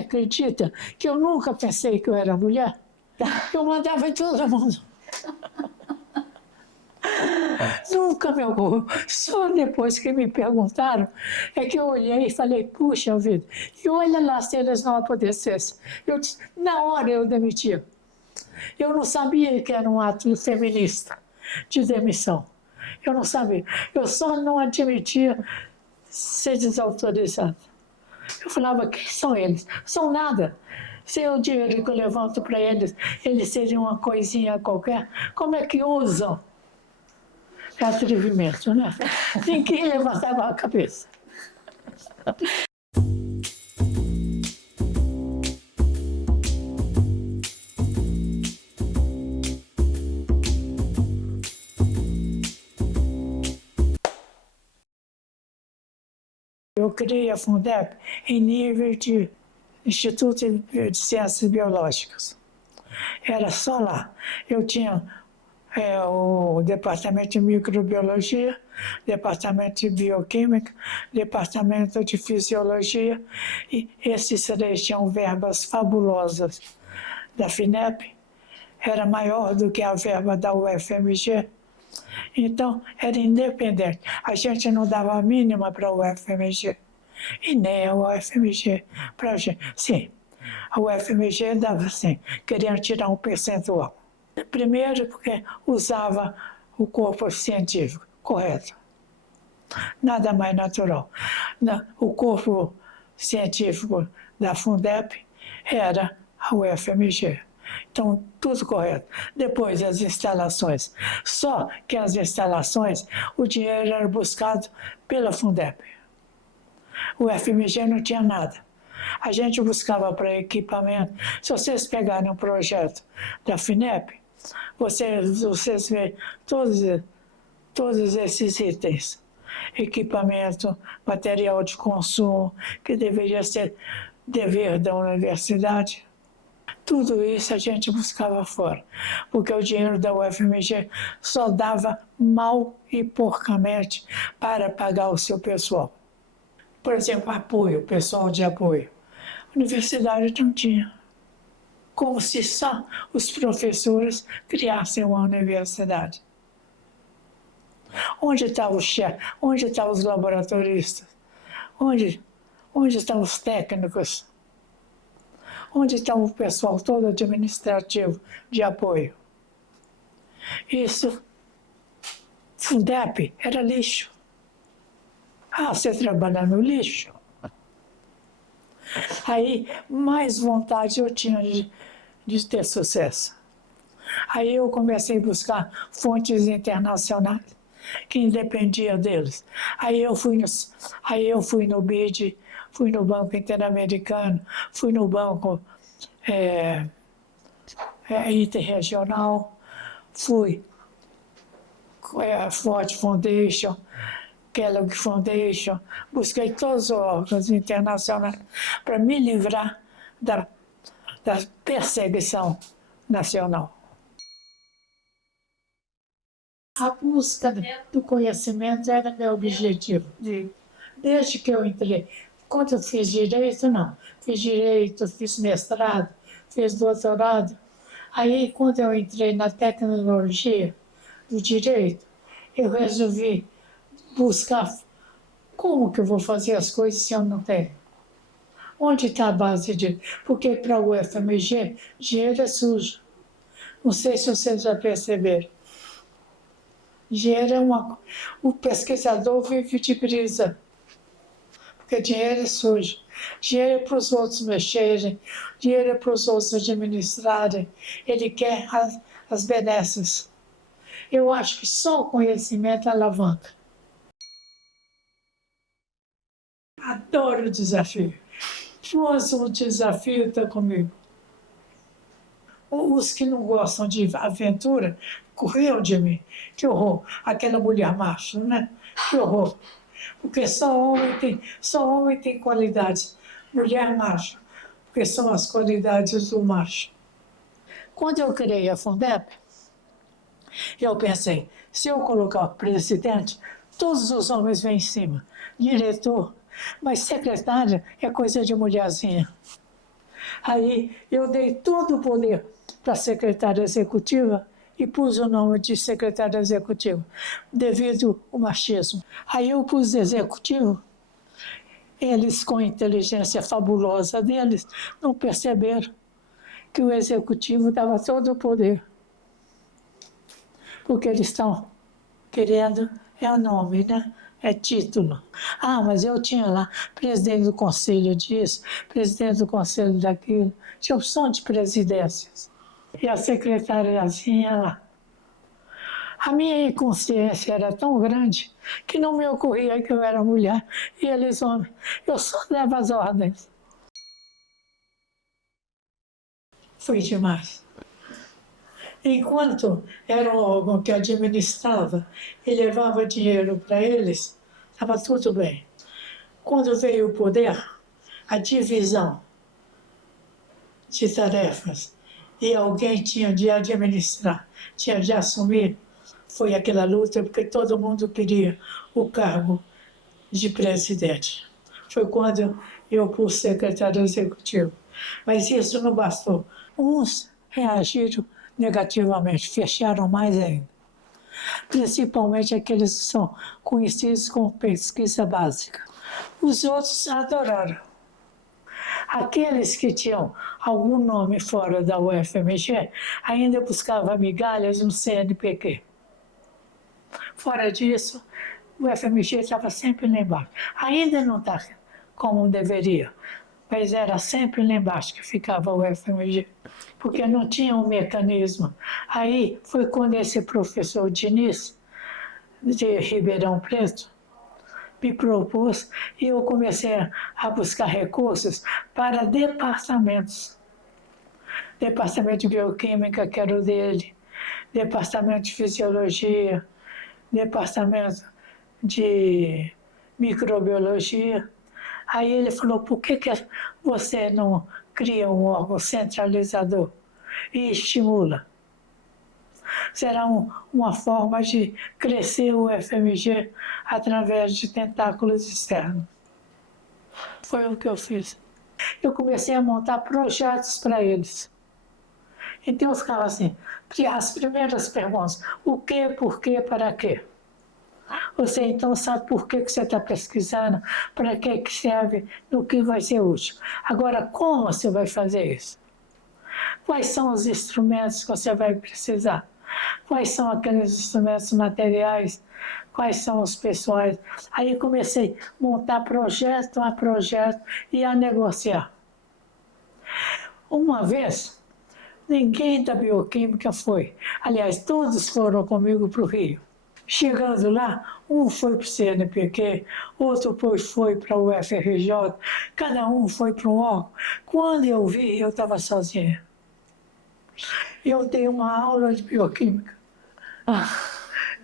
acredita que eu nunca pensei que eu era mulher? Eu mandava em todo mundo. Nunca me ocorreu. Só depois que me perguntaram é que eu olhei e falei, puxa vida, e olha lá se eles não apodrecessem. Na hora eu demitia. Eu não sabia que era um ato feminista de demissão. Eu não sabia. Eu só não admitia ser desautorizada. Eu falava, quem são eles? São nada. Se o dinheiro que eu levanto para eles, eles seriam uma coisinha qualquer, como é que usam? É atrevimento, né? Ninguém levantava a cabeça. Eu criei a Fundeb em nível de Instituto de Ciências Biológicas. Era só lá. Eu tinha o departamento de microbiologia, departamento de bioquímica, departamento de fisiologia, e esses três tinham verbas fabulosas da FINEP, era maior do que a verba da UFMG, então era independente. A gente não dava a mínima para a UFMG, e nem a UFMG para a gente. Sim, a UFMG dava assim, queriam tirar um percentual. Primeiro porque usava o corpo científico, correto. Nada mais natural. O corpo científico da Fundeb era a UFMG. Então, tudo correto. Depois, as instalações. Só que as instalações, o dinheiro era buscado pela Fundeb. O UFMG não tinha nada. A gente buscava para equipamento. Se vocês pegarem um projeto da FINEP, vocês veem todos esses itens. Equipamento, material de consumo, que deveria ser dever da universidade. Tudo isso a gente buscava fora, porque o dinheiro da UFMG só dava mal e porcamente para pagar o seu pessoal. Por exemplo, apoio, pessoal de apoio. A universidade não tinha. Como se só os professores criassem uma universidade. Onde está o chefe? Onde estão os laboratoristas? Onde estão os técnicos? Onde está o pessoal todo administrativo de apoio? Isso, Fundep, era lixo. Ah, você trabalha no lixo? Aí, mais vontade eu tinha de ter sucesso. Aí eu comecei a buscar fontes internacionais que independiam deles. Aí eu fui no BID, fui no Banco Interamericano, fui no Banco Interregional, fui Ford Foundation, Kellogg Foundation, busquei todos os órgãos internacionais para me livrar da perseguição nacional. A busca do conhecimento era meu objetivo. Desde que eu entrei. Quando eu fiz direito, não. Fiz direito, fiz mestrado, fiz doutorado. Aí, quando eu entrei na tecnologia do direito, eu resolvi buscar como que eu vou fazer as coisas se eu não tenho. Onde está a base de... Porque para o UFMG, dinheiro é sujo. Não sei se vocês já perceberam. Dinheiro é o pesquisador vive de brisa, porque dinheiro é sujo. Dinheiro é para os outros mexerem, dinheiro é para os outros administrarem. Ele quer as benesses. Eu acho que só o conhecimento alavanca. Adoro o desafio. Mas o desafio está comigo. Os que não gostam de aventura, corriam de mim. Que horror. Aquela mulher macho, né? Que horror. Porque só homem tem qualidades. Mulher macho. Porque são as qualidades do macho. Quando eu criei a Fundeb, eu pensei, se eu colocar o presidente, todos os homens vêm em cima. Diretor. Mas secretária é coisa de mulherzinha. Aí eu dei todo o poder para a secretária executiva e pus o nome de secretária executiva, devido ao machismo. Aí eu pus executivo, eles, com a inteligência fabulosa deles, não perceberam que o executivo dava todo o poder. Porque eles estão querendo, é o nome, né? É título. Ah, mas eu tinha lá presidente do conselho disso, presidente do conselho daquilo, tinha opção de presidências. E a secretariazinha lá. A minha inconsciência era tão grande que não me ocorria que eu era mulher e eles homens. Eu só dava as ordens. Foi demais. Enquanto era um órgão que administrava e levava dinheiro para eles, estava tudo bem. Quando veio o poder, a divisão de tarefas e alguém tinha de administrar, tinha de assumir, foi aquela luta porque todo mundo queria o cargo de presidente. Foi quando eu pus secretário executivo. Mas isso não bastou. Uns reagiram negativamente, fecharam mais ainda. Principalmente aqueles que são conhecidos como pesquisa básica. Os outros adoraram. Aqueles que tinham algum nome fora da UFMG ainda buscavam migalhas no CNPq. Fora disso, o FMG estava sempre lá embaixo. Ainda não está como deveria, mas era sempre lá embaixo que ficava o FMG, porque não tinha um mecanismo. Aí foi quando esse professor Diniz, de Ribeirão Preto, me propôs e eu comecei a buscar recursos para departamentos. Departamento de Bioquímica, que era o dele, departamento de Fisiologia, departamento de Microbiologia. Aí ele falou, por que você não cria um órgão centralizador e estimula? Será uma forma de crescer o FMG através de tentáculos externos. Foi o que eu fiz. Eu comecei a montar projetos para eles. Então eu ficava assim, as primeiras perguntas, o que, por quê, para quê? Você então sabe por que você está pesquisando, para que serve, no que vai ser útil. Agora, como você vai fazer isso? Quais são os instrumentos que você vai precisar? Quais são aqueles instrumentos materiais? Quais são os pessoais? Aí comecei a montar projeto a projeto e a negociar. Uma vez, ninguém da bioquímica foi. Aliás, todos foram comigo para o Rio. Chegando lá, um foi para o CNPq, outro foi para o UFRJ, cada um foi para um órgão. Quando eu vi, eu estava sozinha. Eu dei uma aula de bioquímica,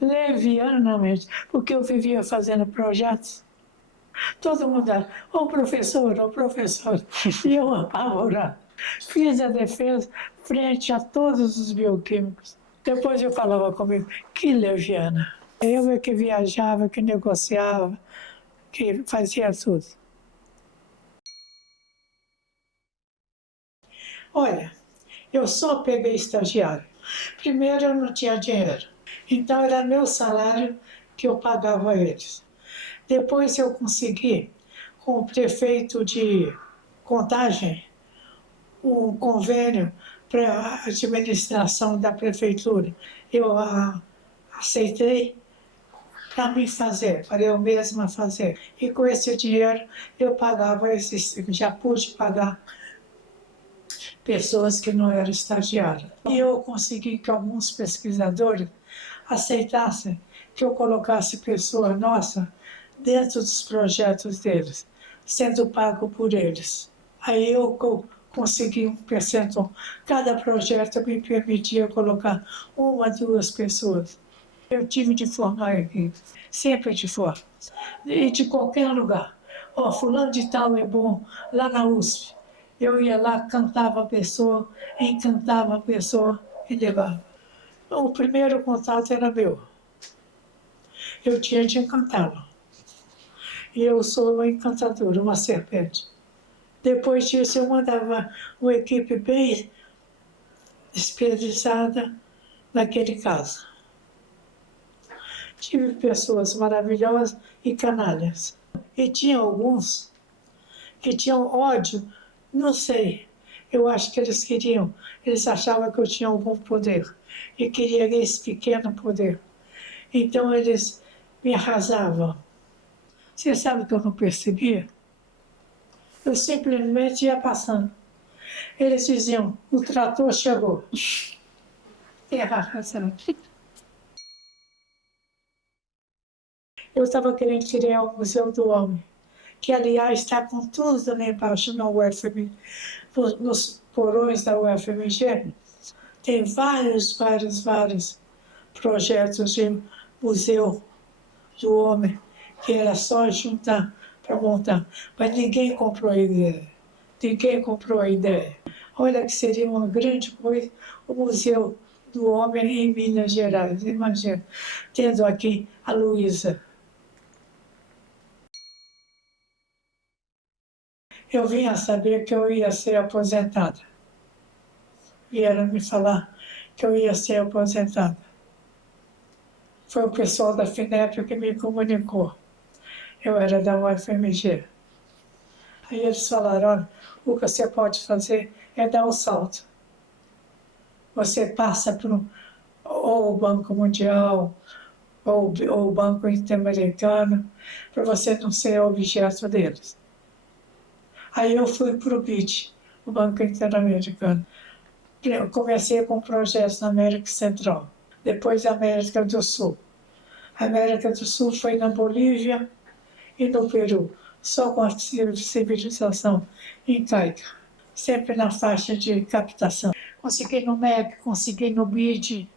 levianamente, porque eu vivia fazendo projetos. Todo mundo era, ô professor, e eu apavorado. Fiz a defesa frente a todos os bioquímicos. Depois eu falava comigo, que leviana. Eu é que viajava, que negociava, que fazia tudo. Olha, eu só peguei estagiário. Primeiro eu não tinha dinheiro, então era meu salário que eu pagava a eles. Depois eu consegui, com o prefeito de Contagem, um convênio para a administração da prefeitura. Eu aceitei para mim fazer, para eu mesma fazer. E com esse dinheiro eu pagava já pude pagar pessoas que não eram estagiárias. E eu consegui que alguns pesquisadores aceitassem que eu colocasse pessoa nossa dentro dos projetos deles, sendo pago por eles. Aí eu consegui um percentual. Cada projeto me permitia colocar uma, duas pessoas. Eu tive de formar equipe, sempre de forma. E de qualquer lugar. Ó, fulano de tal é bom, lá na USP. Eu ia lá, cantava a pessoa, encantava a pessoa e levava. O primeiro contato era meu. Eu tinha de encantá-lo. E eu sou uma encantadora, uma serpente. Depois disso, eu mandava uma equipe bem especializada naquele caso. Tive pessoas maravilhosas e canalhas. E tinha alguns que tinham ódio, não sei. Eu acho que eles achavam que eu tinha algum poder e queriam esse pequeno poder. Então eles me arrasavam. Você sabe que eu não percebia? Eu simplesmente ia passando. Eles diziam, o trator chegou. E arrasavam. Eu estava querendo criar o Museu do Homem, que aliás está com tudo lá embaixo na UFMG, nos porões da UFMG. Tem vários projetos de Museu do Homem, que era só juntar para montar. Mas ninguém comprou a ideia. Ninguém comprou a ideia. Olha que seria uma grande coisa o Museu do Homem em Minas Gerais. Imagina, tendo aqui a Luísa. Eu vinha saber que eu ia ser aposentada. Vieram me falar que eu ia ser aposentada. Foi o pessoal da FINEP que me comunicou. Eu era da UFMG. Aí eles falaram, olha, o que você pode fazer é dar um salto. Você passa por ou o Banco Mundial, ou o Banco Interamericano, para você não ser objeto deles. Aí eu fui para o BID, o Banco Interamericano. Eu comecei com projetos na América Central, depois na América do Sul. A América do Sul foi na Bolívia e no Peru, só com a civilização incaica, sempre na faixa de captação. Consegui no MEC, consegui no BID,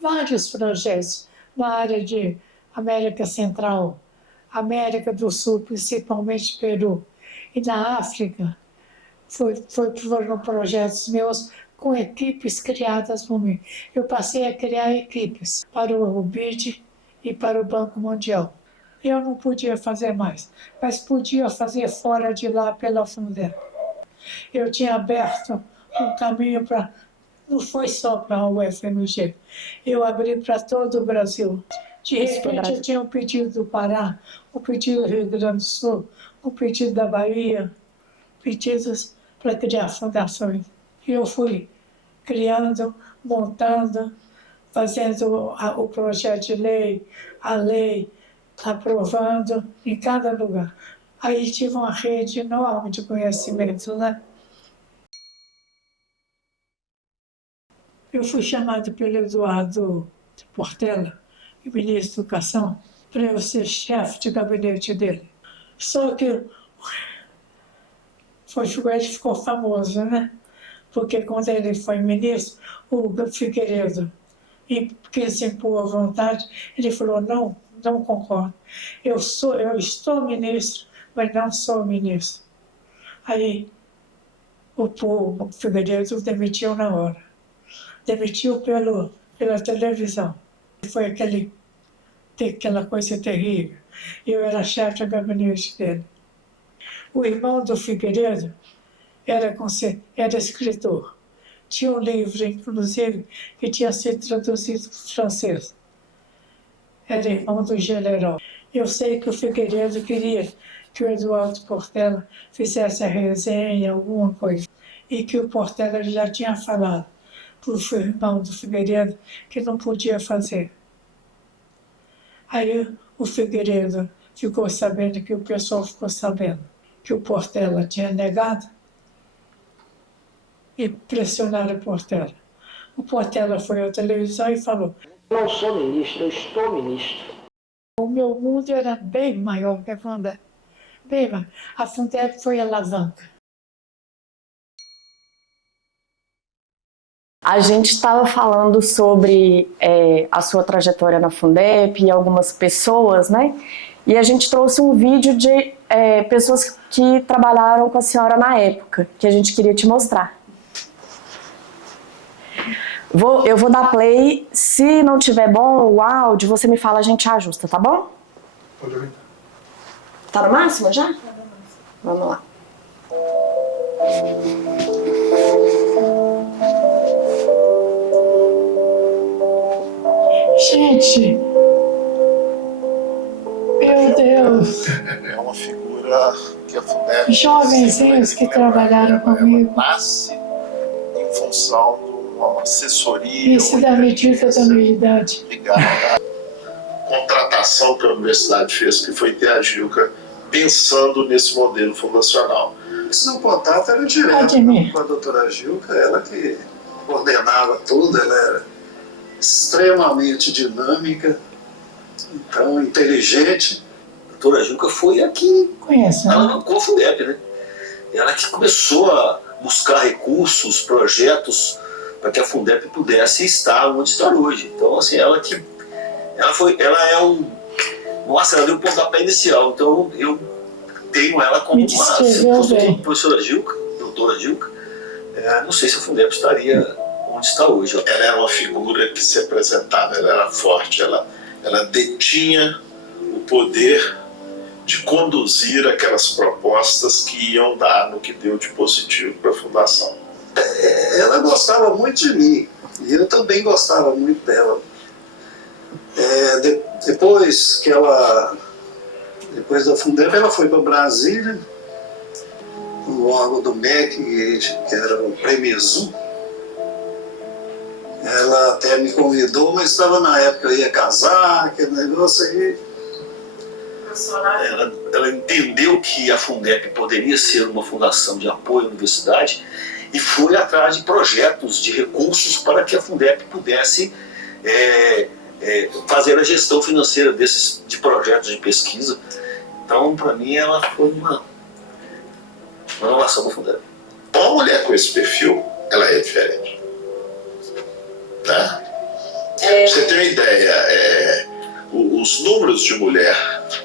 vários projetos na área de América Central, América do Sul, principalmente Peru, e na África. Foram projetos meus com equipes criadas por mim. Eu passei a criar equipes para o BID e para o Banco Mundial. Eu não podia fazer mais, mas podia fazer fora de lá pela Fundeb. Eu tinha aberto um caminho para... Não foi só para a UFMG, eu abri para todo o Brasil. De repente eu tinha um pedido do Pará, um pedido do Rio Grande do Sul, um pedido da Bahia, pedidos para criar fundações. E eu fui criando, montando, fazendo o projeto de lei, a lei, aprovando em cada lugar. Aí tive uma rede enorme de conhecimento, né? Eu fui chamado pelo Eduardo Portela, ministro da Educação, para eu ser chefe de gabinete dele. Só que ele ficou famoso, né? Porque quando ele foi ministro, o Figueiredo, e quis impor a vontade, ele falou, não, não concordo. Eu estou ministro, mas não sou ministro. Aí o Figueiredo demitiu na hora. Demitiu pela televisão. Foi aquela coisa terrível. Eu era chefe de gabinete dele. O irmão do Figueiredo era escritor. Tinha um livro, inclusive, que tinha sido traduzido para o francês. Era irmão do general. Eu sei que o Figueiredo queria que o Eduardo Portela fizesse a resenha, alguma coisa, e que o Portela já tinha falado para o irmão do Figueiredo que não podia fazer. Aí o Figueiredo ficou sabendo, que o pessoal ficou sabendo, que o Portela tinha negado, e pressionaram o Portela. O Portela foi à televisão e falou: não sou ministro, eu estou ministro. O meu mundo era bem maior que a Fundeb. Bem maior. A Fundeb foi a alavanca. A gente estava falando sobre a sua trajetória na Fundeb e algumas pessoas, né? E a gente trouxe um vídeo de pessoas que trabalharam com a senhora na época, que a gente queria te mostrar. Eu vou dar play, se não tiver bom o áudio, você me fala, a gente ajusta, tá bom? Pode aumentar. Tá no máximo já? Tá no máximo. Vamos lá. Gente, meu Deus, É uma figura que a Fundeb... jovenzinhos que trabalharam comigo. Ela nasce em função de uma assessoria... Isso da medida da minha idade. Ligada à contratação que a universidade fez, que foi ter a Gilca pensando nesse modelo fundacional. Esse meu contato era direto com a doutora Gilca, ela que coordenava tudo, ela era extremamente dinâmica, então inteligente. A doutora Gilca foi a que Conhece, né? alavancou a Fundeb, né? Ela que começou a buscar recursos, projetos, para que a Fundeb pudesse estar onde está hoje. Então, assim, ela é nossa, ela deu o pontapé inicial. Então, eu tenho ela como Me descreveu bem. professora Gilca, doutora Gilca. Não sei se a Fundeb estaria onde está hoje. Ela era uma figura que se apresentava, ela era forte, ela detinha o poder de conduzir aquelas propostas que iam dar no que deu de positivo para a Fundação. Ela gostava muito de mim, e eu também gostava muito dela. Depois da Fundeb, ela foi para Brasília, no órgão do MEC, que era o Premesu. Ela até me convidou, mas estava na época eu ia casar, aquele negócio aí. Ela entendeu que a Fundeb poderia ser uma fundação de apoio à universidade e foi atrás de projetos, de recursos para que a Fundeb pudesse fazer a gestão financeira de projetos de pesquisa. Então, para mim, ela foi uma inovação da Fundeb. Uma mulher com esse perfil, ela é diferente. Né? Pra você ter uma ideia, os números de mulher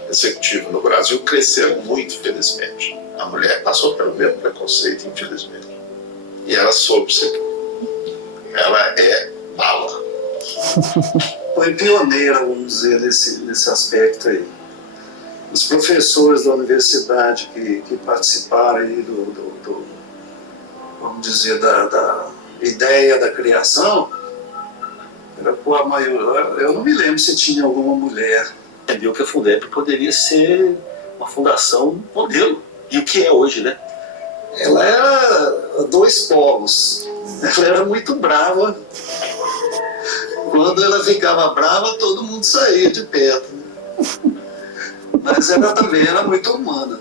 executiva no Brasil cresceram muito, felizmente. A mulher passou pelo mesmo preconceito, infelizmente. E ela soube ser. Ela é bala. Foi pioneira, vamos dizer, nesse aspecto aí. Os professores da universidade que participaram aí vamos dizer, da ideia da criação, era com a maioria. Eu não me lembro se tinha alguma mulher. Entendeu que a Fundeb poderia ser uma fundação modelo. E o que é hoje, né? Ela era dois polos. Ela era muito brava. Quando ela ficava brava, todo mundo saía de perto. Mas ela também era muito humana.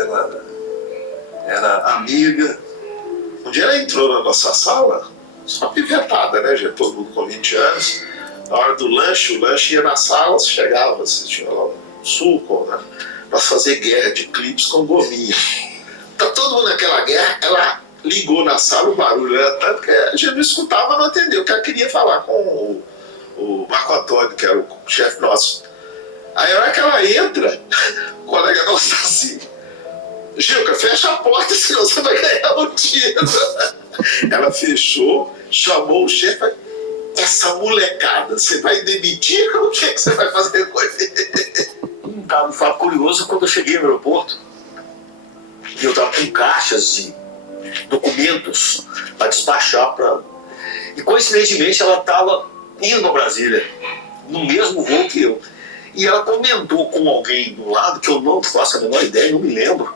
Ela era amiga. Um dia ela entrou na nossa sala, só pivetada, né? Já todo mundo com 20 anos. Na hora do lanche, o lanche ia na sala, chegava, você tinha lá um suco, né? Pra fazer guerra de clipes com gominha. Tá todo mundo naquela guerra, ela ligou na sala, o barulho era tanto que a gente não escutava, não entendeu, que ela queria falar com o Marco Antônio, que era o chefe nosso. Aí a hora que ela entra, o colega nosso tá assim: Gilca, fecha a porta, senão você vai ganhar um tiro. Ela fechou, chamou o chefe: essa molecada, você vai demitir? O que você vai fazer com ele? Um fato curioso, quando eu cheguei no aeroporto, eu estava com caixas de documentos para despachar para... E coincidentemente ela estava indo a Brasília, no mesmo voo que eu. E ela comentou com alguém do lado, que eu não faço a menor ideia, não me lembro.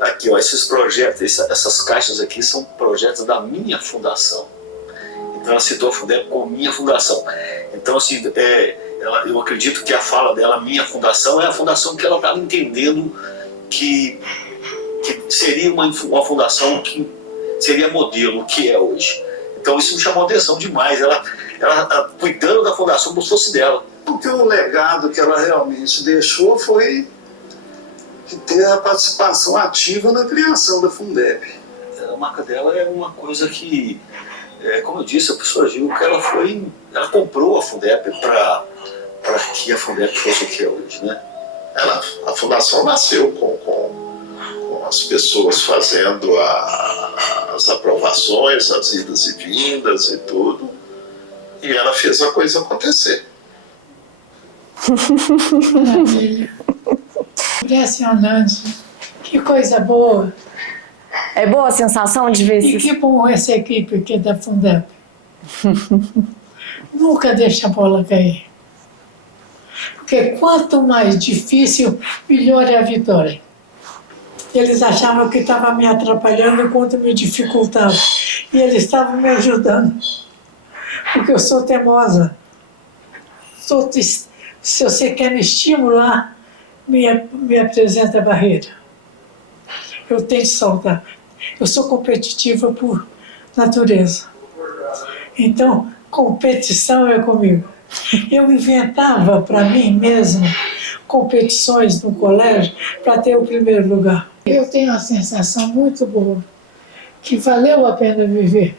Aqui, ó, esses projetos, essas caixas aqui são projetos da minha fundação. Então ela citou a Fundeb como minha fundação. Então, assim, eu acredito que a fala dela, minha fundação, é a fundação que ela estava entendendo que seria uma fundação que seria modelo, o que é hoje. Então isso me chamou a atenção demais. Ela cuidando da fundação como se fosse dela. Porque o legado que ela realmente deixou foi de ter a participação ativa na criação da Fundeb. A marca dela é uma coisa que, como eu disse, a professora Gilca, ela comprou a Fundeb para que a Fundeb fosse o que é hoje, né? A fundação nasceu com as pessoas fazendo as aprovações, as idas e vindas e tudo, e ela fez a coisa acontecer. Maravilha. Impressionante. Que coisa boa. É boa a sensação de ver E esses... que bom essa equipe aqui da Fundeb. Nunca deixa a bola cair. Porque quanto mais difícil, melhor é a vitória. Eles achavam que estava me atrapalhando enquanto me dificultava. E eles estavam me ajudando. Porque eu sou teimosa. Se você quer me estimular, me apresenta a barreira. Eu tenho que soltar. Eu sou competitiva por natureza. Então, competição é comigo. Eu inventava para mim mesma competições no colégio para ter o primeiro lugar. Eu tenho uma sensação muito boa, que valeu a pena viver.